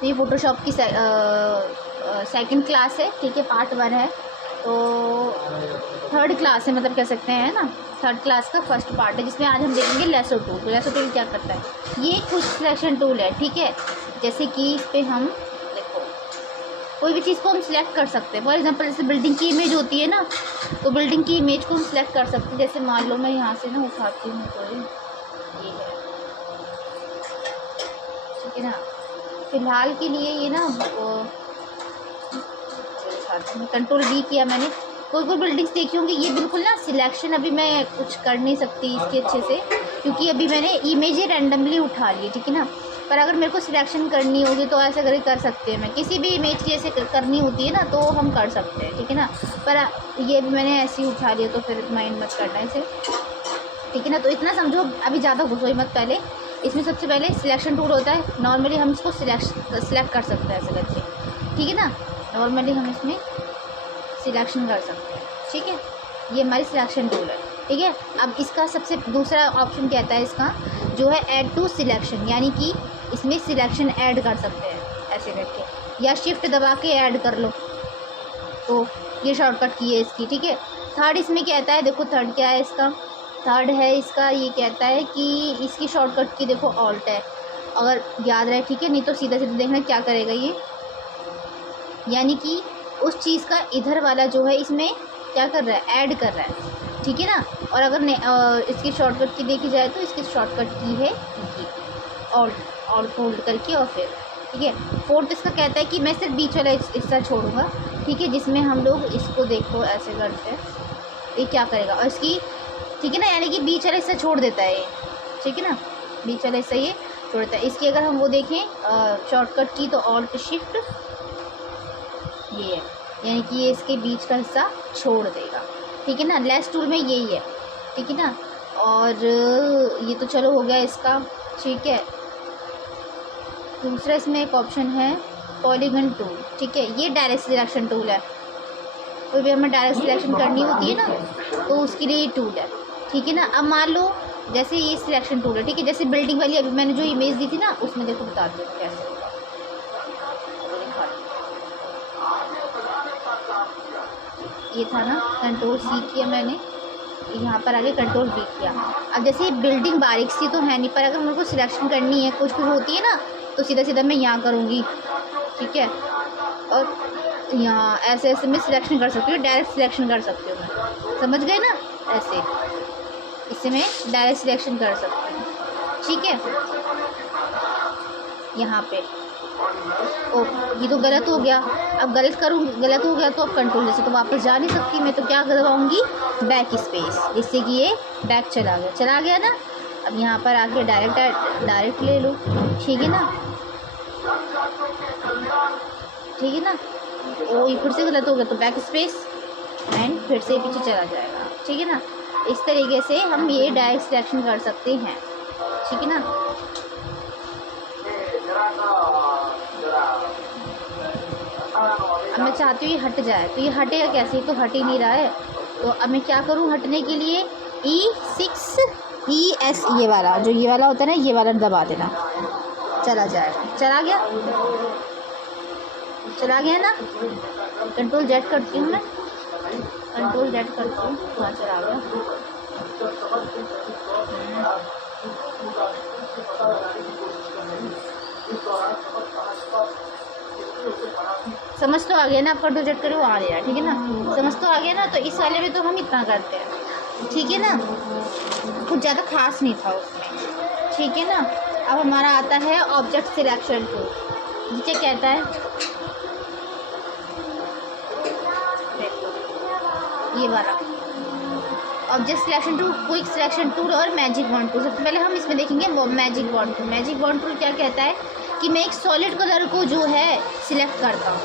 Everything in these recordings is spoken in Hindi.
तो ये फ़ोटोशॉप की सेकंड क्लास है, ठीक है, पार्ट 1 है। तो थर्ड क्लास है, मतलब कह सकते हैं ना, थर्ड क्लास का फर्स्ट पार्ट है, जिसमें आज हम देखेंगे लेसो टूल। तो लेसो टूल क्या करता है, ये कुछ सिलेक्शन टूल है, ठीक है। जैसे कि इस पर हम देखो कोई भी चीज़ को हम सिलेक्ट कर सकते हैं। फॉर एग्जांपल जैसे बिल्डिंग की इमेज होती है ना, तो बिल्डिंग की इमेज को हम सिलेक्ट कर सकते हैं। जैसे मान लो मैं यहाँ से ना उठाती हूँ, तो ये है, ठीक है ना। फिलहाल के लिए ये ना कंट्रोल डी किया मैंने। कोई कोई बिल्डिंग्स देखी होंगी, ये बिल्कुल ना सिलेक्शन अभी मैं कुछ कर नहीं सकती इसके अच्छे से, क्योंकि अभी मैंने इमेज ही रैंडमली उठा ली, ठीक है ना। पर अगर मेरे को सिलेक्शन करनी होगी तो ऐसे कर सकते हैं। मैं किसी भी इमेज की ऐसे करनी होती है ना, तो हम कर सकते हैं, ठीक है ना। पर ये भी मैंने ऐसे ही उठा लिया, तो फिर माइंड मत करना इसे, ठीक है ना। तो इतना समझो, अभी ज़्यादा घुसो ही मत। पहले इसमें सबसे पहले सिलेक्शन टूल होता है। नॉर्मली हम इसको सिलेक्ट कर सकते हैं ऐसे करके, ठीक है ना। नॉर्मली हम इसमें सिलेक्शन कर सकते हैं, ठीक है। ये हमारी सिलेक्शन टूल है, ठीक है। अब इसका सबसे दूसरा ऑप्शन कहता है इसका जो है ऐड टू सिलेक्शन, यानी कि इसमें सिलेक्शन ऐड कर सकते हैं ऐसे करके, या शिफ्ट दबा के ऐड कर लो। तो ये शॉर्टकट की है इसकी, ठीक है। थर्ड इसमें कहता है, देखो थर्ड क्या है इसका, थर्ड है इसका, ये कहता है कि इसकी शॉर्टकट की देखो ऑल्ट है, अगर याद रहे, ठीक है। नहीं तो सीधा सीधा देखना क्या करेगा ये, यानी कि उस चीज़ का इधर वाला जो है इसमें क्या कर रहा है, ऐड कर रहा है, ठीक है ना। और अगर इसकी शॉर्टकट की देखी जाए तो इसकी शॉर्टकट की है ये ऑल्ट होल्ड करके, और फिर ठीक है। फोर्थ इसका कहता है कि मैं सिर्फ बीच वाला हिस्सा छोड़ूंगा, ठीक है, जिसमें हम लोग इसको देखो ऐसे करते हैं, ये क्या करेगा, और इसकी, ठीक है ना, यानी कि बीच वाला हिस्सा छोड़ देता है ये, ठीक है ना, बीच वाला हिस्सा ये छोड़ देता है। इसकी अगर हम वो देखें शॉर्टकट की, तो ऑल्ट शिफ्ट ये है, यानी कि ये इसके बीच का हिस्सा छोड़ देगा, ठीक है ना। लेस टूल में यही है, ठीक है ना। और ये तो चलो हो गया इसका, ठीक है। दूसरा इसमें एक ऑप्शन है पॉलीगन टूल, ठीक है। ये डायरेक्ट सिलेक्शन टूल है, कोई भी हमें डायरेक्ट सिलेक्शन करनी होती है ना, तो उसके लिए ये टूल है, ठीक है ना। अब मान लो जैसे ये सिलेक्शन टूल है, ठीक है, जैसे बिल्डिंग वाली अभी मैंने जो इमेज दी थी ना, उसमें देखो बता दो कैसे होगा। ये था ना, कंट्रोल सी किया मैंने, यहाँ पर आगे कंट्रोल वी किया। अब जैसे बिल्डिंग बारीक सी तो है नहीं, पर अगर मेरे को सिलेक्शन करनी है, कुछ कुछ होती है ना, तो सीधा सीधा मैं यहाँ करूँगी, ठीक है। और यहाँ ऐसे ऐसे मैं सिलेक्शन कर सकती हूँ, डायरेक्ट सिलेक्शन कर सकती हूँ मैं, समझ गए ना, ऐसे इससे मैं डायरेक्ट सिलेक्शन कर सकती हूँ, ठीक है। यहाँ पे ओ, ये तो गलत हो गया। अब गलत हो गया तो अब कंट्रोल से तो वापस जा नहीं सकती मैं, तो क्या दबाऊँगी, बैक स्पेस, जिससे कि ये बैक चला गया ना। अब यहाँ पर आके डायरेक्ट ले लो, ठीक है ना, ठीक है ना। ओ, ये फिर से गलत हो गया, तो बैक स्पेस एंड फिर से पीछे चला जाएगा, ठीक है ना। इस तरीके से हम ये डायरेक्ट सिलेक्शन कर सकते हैं, ठीक है ना। अब मैं चाहती हूँ ये हट जाए, तो ये हटेगा कैसे, तो हट ही नहीं रहा है। तो अब मैं क्या करूँ हटने के लिए, E6 ES, ये वाला जो ये वाला होता है ना, ये वाला दबा देना, चला जाएगा। चला गया ना। कंट्रोल जेड करती हूँ मैं, कंट्रोल जेड करती हूँ, हाँ चला गया। समझ तो आ गया ना, आप कंट्रोल जेड करो आ गया, ठीक है ना, समझ तो आ गया ना। तो इस वाले में तो हम इतना करते हैं, ठीक है ना, कुछ ज़्यादा खास नहीं था उसमें, ठीक है ना। अब हमारा आता है ऑब्जेक्ट सिलेक्शन टूल, नीचे कहता है ये वाला object selection tool, quick selection tool और मैजिक बॉन्ड टूल। सबसे पहले हम इसमें देखेंगे magic bond tool. Magic bond tool क्या कहता है कि मैं एक सॉलिड कलर को जो है सिलेक्ट करता हूँ,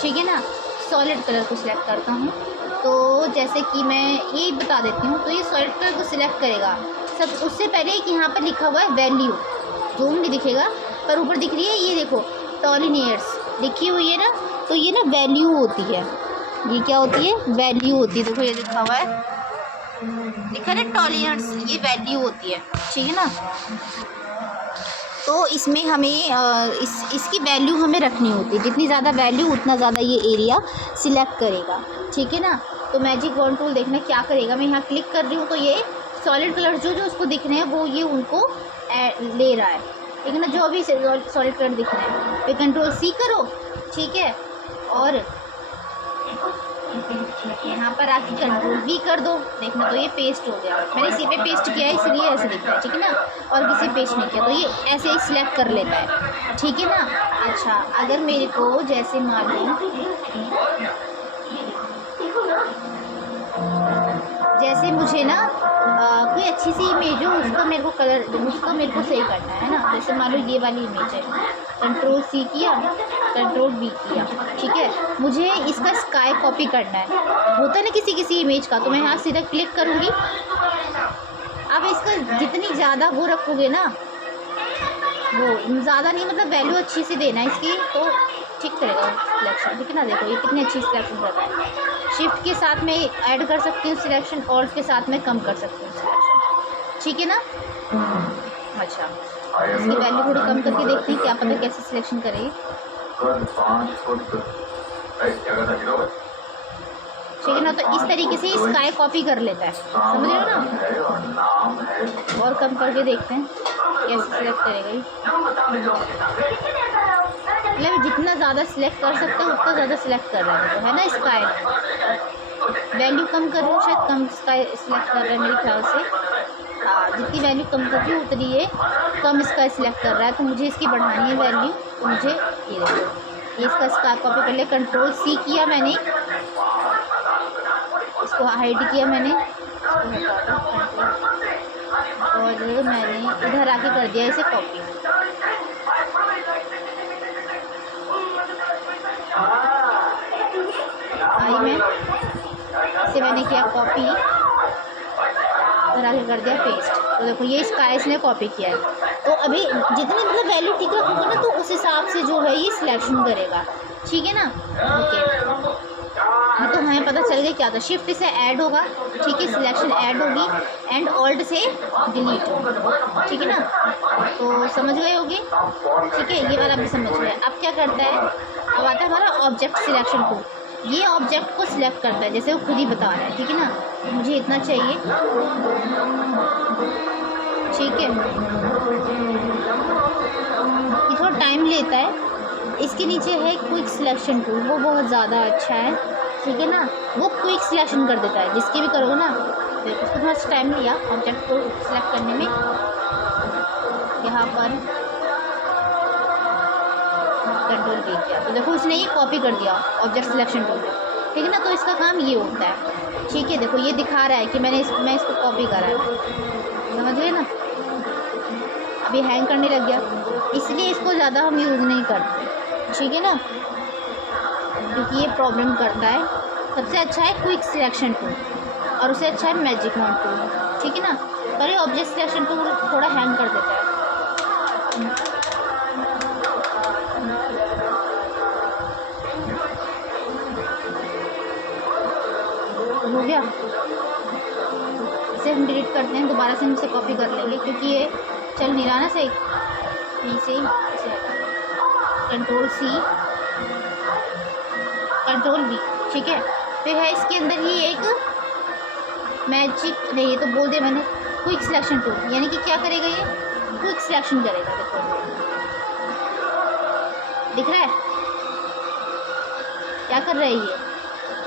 ठीक है ना, सॉलिड कलर को सिलेक्ट करता हूँ। तो जैसे कि मैं ये बता देती हूँ, तो ये सॉलिड कलर को सिलेक्ट करेगा सब। उससे पहले कि यहाँ पर लिखा हुआ है वैल्यू, जूम नहीं दिखेगा पर ऊपर दिख रही है, ये देखो टॉलिनियर्स लिखी हुई है ना, तो ये ना वैल्यू होती है, ये क्या होती है, वैल्यू होती है। देखो ये लिखा हुआ है, लिखा है टॉलियर्स, ये वैल्यू होती है, ठीक है ना। तो इसमें हमें इसकी वैल्यू हमें रखनी होती है, जितनी ज़्यादा वैल्यू उतना ज़्यादा ये एरिया सिलेक्ट करेगा, ठीक है ना। तो मैजिक वॉन्ड टूल देखना क्या करेगा, मैं यहाँ क्लिक कर रही हूँ तो ये सॉलिड कलर जो जो उसको दिख रहे हैं वो ये उनको ले रहा है, ठीक है ना, जो भी सॉलिड कलर दिख रहे हैं। फिर कंट्रोल सी करो, ठीक है, और यहाँ पर आके कंट्रोल वी कर दो, देखना तो ये पेस्ट हो गया। मैंने इसी पे पेस्ट किया है इसलिए ऐसे दिखता है, ठीक है ना, और किसी पेस्ट नहीं किया तो ये ऐसे ही सिलेक्ट कर लेता है, ठीक है ना। अच्छा, अगर मेरे को जैसे मान लो जैसे मुझे ना कोई अच्छी सी इमेज हो, उसका मेरे को कलर, उसका मेरे को सही करना है ना। जैसे मान लो ये वाली इमेज है, कंट्रोल सी किया, कंट्रोल वी किया, ठीक है, मुझे इसका स्काई कॉपी करना है, होता है ना किसी किसी इमेज का, तो मैं यहाँ सीधा क्लिक करूँगी। अब इसका जितनी ज़्यादा वो रखोगे ना, वो ज़्यादा नहीं, मतलब वैल्यू अच्छी सी देना है इसकी, तो ठीक करेगा सिलेक्शन, ठीक है ना। देखो ये कितनी अच्छी सिलेक्शन कर रहा है। शिफ्ट के साथ में ऐड कर सकती हूँ सिलेक्शन, ऑल्ट के साथ में कम कर सकती हूँ सिलेक्शन, ठीक है ना। अच्छा, इसकी वैल्यू थोड़ी कम करके देखते हैं, क्या पता कैसे सिलेक्शन करेगी, ठीक है ना। तो इस तरीके से स्काई कॉपी कर लेता है, समझ रहे हो ना। और कम करके देखते हैं कैसे सिलेक्ट करेगा ये, मतलब जितना ज़्यादा सिलेक्ट कर सकते हैं उतना ज़्यादा सिलेक्ट कर रहा है, तो है ना स्काई। वैल्यू कम कर रही हूँ, शायद कम स्काई सिलेक्ट कर रहा है मेरे ख्याल से। हाँ, जितनी वैल्यू कम कर रही हूँ उतनी ये कम स्काई सिलेक्ट कर रहा है, तो मुझे इसकी बढ़ानी है वैल्यू। तो मुझे ये देखो, ये इसका स्काई कॉपी कर लिया, कंट्रोल सी किया मैंने, इसको हाइड किया मैंने, और मैंने इधर आके कर दिया इसे कॉपी। आई मैं इसे मैंने किया कॉपी, इधर आके कर दिया पेस्ट। तो देखो ये स्काई इसने कॉपी किया है। तो अभी जितनी मतलब वैल्यू ठीक रखूँगा ना, तो उस हिसाब से जो है ये सिलेक्शन करेगा, ठीक है ना। ओके, तो हमें पता चल गया क्या था, शिफ्ट से ऐड होगा, ठीक है, सिलेक्शन ऐड होगी, एंड ऑल्ट से डिलीट होगा, ठीक है ना। तो समझ गए होगे, ठीक है, ये वाला भी समझ गए। अब क्या करता है, अब आता है हमारा ऑब्जेक्ट सिलेक्शन टूल। ये ऑब्जेक्ट को सिलेक्ट करता है, जैसे वो खुद ही बता रहा है, ठीक है ना। तो मुझे इतना चाहिए, ठीक है, ये थोड़ा टाइम लेता है। इसके नीचे है क्विक सिलेक्शन टूल, वो बहुत ज़्यादा अच्छा है, ठीक है ना, वो क्विक सिलेक्शन कर देता है, जिसकी भी करोगे ना। तो उसको थोड़ा सा टाइम लिया ऑब्जेक्ट को सिलेक्ट करने में। यहाँ पर कंट्रोल वी किया, तो देखो उसने ये कॉपी कर दिया ऑब्जेक्ट सिलेक्शन टूल, ठीक है ना। तो इसका काम ये होता है, ठीक है। देखो ये दिखा रहा है कि मैं इसको कॉपी करा है, समझ गए ना। अभी हैंग करने लग गया, इसलिए इसको ज़्यादा हम यूज़ नहीं करते, ठीक है ना, क्योंकि ये प्रॉब्लम करता है। सबसे अच्छा है क्विक सिलेक्शन टूल, और उससे अच्छा है मैजिक वॉन्ड टूल, ठीक है ना। पर ये ऑब्जेक्ट सिलेक्शन टूल थोड़ा हैंग कर देता है। हो गया, इसे हम डिलीट करते हैं, दोबारा से हम इसे कॉपी कर लेंगे, क्योंकि ये चल नहीं रहा ना सही। इसे कंट्रोल सी, कंट्रोल वी, ठीक है। फिर है इसके अंदर ही एक मैजिक, नहीं ये तो बोल दिया मैंने, क्विक सिलेक्शन टूल, यानी कि क्या करेगा ये, क्विक सिलेक्शन करेगा। देखो दिख रहा है क्या कर रहा है, ये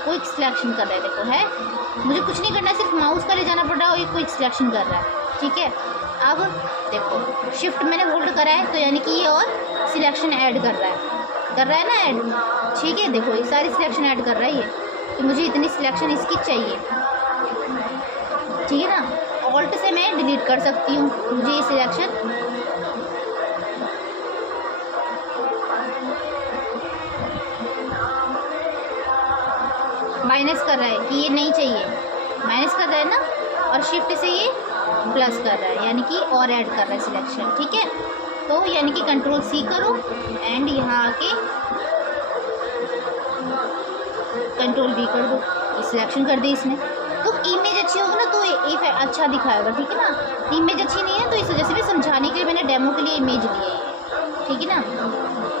क्विक सिलेक्शन कर रहा है। देखो है, मुझे कुछ नहीं करना है, सिर्फ माउस का ले जाना पड़ रहा है और ये क्विक सिलेक्शन कर रहा है, ठीक है। अब देखो शिफ्ट मैंने होल्ड करा है, तो यानी कि ये और सिलेक्शन ऐड कर रहा है ना ऐड, ठीक है। देखो ये सारी सिलेक्शन ऐड कर रहा है ये, तो मुझे इतनी सिलेक्शन इसकी चाहिए, ठीक है ना। ऑल्ट से मैं डिलीट कर सकती हूँ, मुझे ये सिलेक्शन माइनस कर रहा है कि ये नहीं चाहिए, माइनस कर रहा है ना, और शिफ्ट से ये प्लस कर रहा है, यानी कि और ऐड कर रहा है सिलेक्शन, ठीक है। तो यानी कि कंट्रोल सी करो एंड यहाँ आके कंट्रोल वी कर दो, ये सिलेक्शन कर दी इसने। तो इमेज अच्छी होगी ना तो ये अच्छा दिखाएगा, ठीक है ना। इमेज अच्छी नहीं है तो इस वजह से भी समझाने के लिए मैंने डेमो के लिए इमेज ली है ये, ठीक है ना।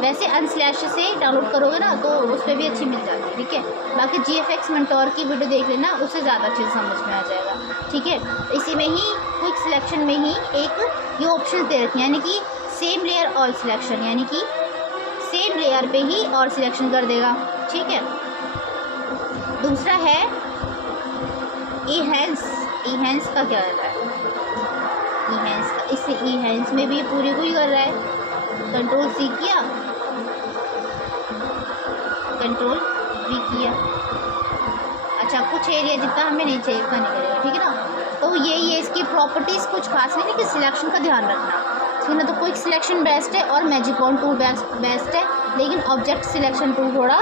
वैसे अनस्लैश से डाउनलोड करोगे ना तो उस पर भी अच्छी मिल जाती है, ठीक है। बाकी GFX मेंटोर की वीडियो देख लेना, उससे ज़्यादा अच्छे से समझ में आ जाएगा, ठीक है। इसी में ही क्विक सिलेक्शन में ही एक ये ऑप्शन दे रखे हैं, यानी कि सेम लेयर ऑल सिलेक्शन, यानी कि सेम लेयर पे ही और सिलेक्शन कर देगा, ठीक है। दूसरा है इहेंस का क्या कर रहा है, इहेंस का, इससे इहेंस में भी पूरे को ही कर रहा है। कंट्रोल C किया, कंट्रोल V किया। अच्छा, कुछ एरिया जितना हमें नहीं चाहिए उतना नहीं करेगा, ठीक है ना। तो यही है इसकी प्रॉपर्टीज़, कुछ खास नहीं है कि सिलेक्शन का ध्यान रखना, ठीक है ना। तो क्विक सिलेक्शन बेस्ट है और मैजिक-ऑन टूल बेस्ट है, लेकिन ऑब्जेक्ट सिलेक्शन टूल थोड़ा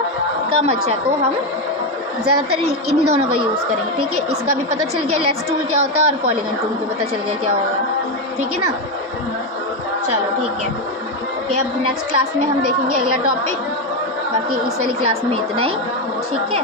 कम अच्छा है, तो हम ज़्यादातर इन दोनों का यूज़ करेंगे, ठीक है। इसका भी पता चल गया लेस टूल क्या होता है और पॉलीगन टूल भी पता चल गया क्या होगा, ठीक है ना। चलो ठीक है, ओके। अब नेक्स्ट क्लास में हम देखेंगे अगला टॉपिक, बाकी इस वाली क्लास में इतना ही, ठीक है।